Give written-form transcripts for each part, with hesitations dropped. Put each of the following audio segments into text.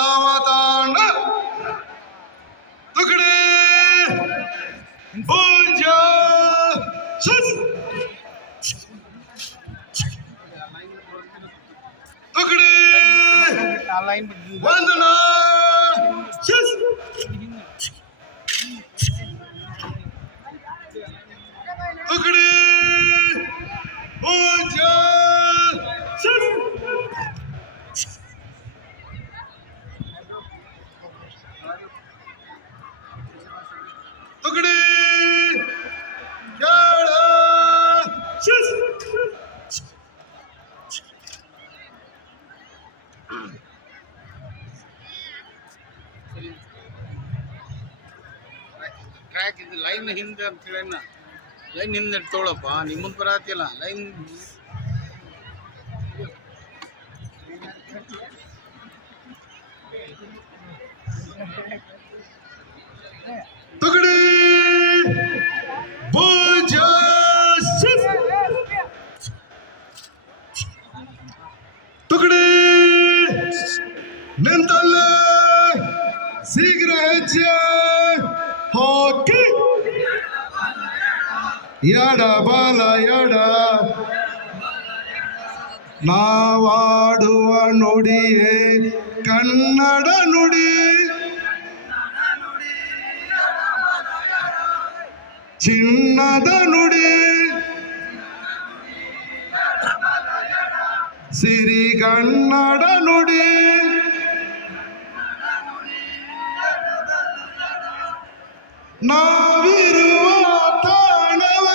ಸಾವತಾಂಡ ತುಕಡೆ ಭುಜ ತುಕಡೆ ವಂದನಾ ತುಕಡೆ ಭುಜ ತುಕಡೆ ಟ್ರ್ಯಾಕ್ ಇದು ಲೈನ್ ಹಿಂದೆ ಅಂತ ಹೇಳಿ ಲೈನ್ ಹಿಂದೆ ತೊಗೊಳಪ್ಪ ನಿಮ್ಮ ಮುಂದೆ ಬರತ್ತಿಲ್ಲ ಲೈನ್ ತುಕಡೆ ಭುಜ ತುಕಡೆ ನಿಂತಲ್ಲ ಶೀಘ್ರ ಹೆಜ್ಜೆ ಹಾಕಿ ಎಡ ಬಲ ಎಡ ನಾವಾಡುವ ನುಡಿಯೇ ಕನ್ನಡ ನುಡಿ ಚಿನ್ನದ ನುಡಿ ಸಿರಿಗನ್ನಡ ನುಡಿ ನಾವಿರುವ ತಾಣವ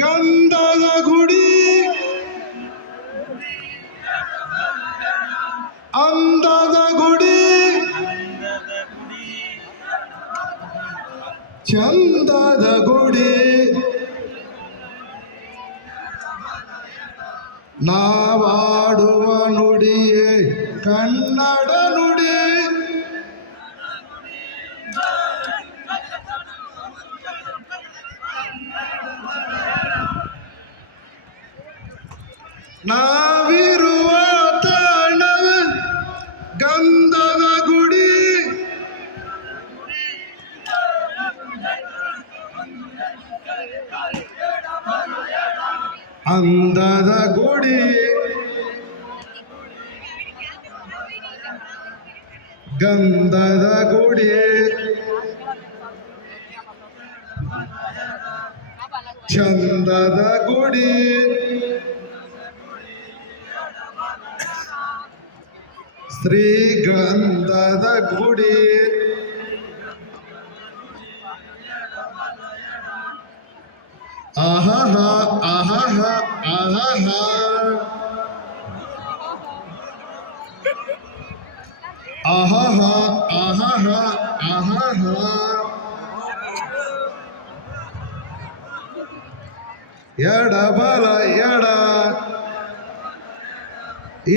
ಗಂಧದ ಗುಡಿ ಅಂದದ ಗುಡಿ ಚಂದದ ಗುಡಿ ನಾವಾಡುವ ನುಡಿಯೇ ಕನ್ನಡ ನುಡಿ ನಾವಿರುವ ತಾಣವ ಗಂಧದ ಗುಡಿ ಅಂದದ ಗುಡಿ ಗಂಧದ ಗುಡಿ ಚಂದದ ಗುಡಿ ಶ್ರೀಗಂಧದ ಗುಡಿ ಆಹಹ ಆಹಹ ಆಹಹ ಆಹಹ ಆಹಹ ಆಹಹ ಎಡ ಬಲ ಎಡ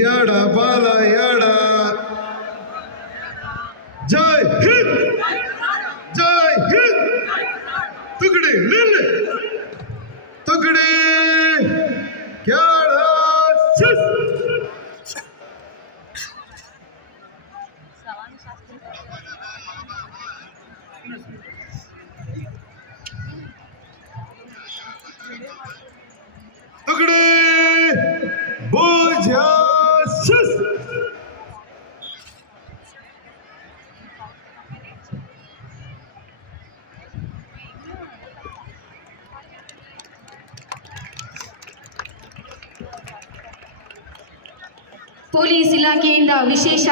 ಎಡ ಬಲ ಎಡ ಜೈ ಹಿಂದ್ ಜೈ ಹಿಂದ್ ತುಕಡೆ ನಿಲ್ಲೆ ತುಕಡೆ ಕೇಳ ತುಕಡೆ ಭುಜ ಪೊಲೀಸ್ ಇಲಾಖೆಯಿಂದ ವಿಶೇಷ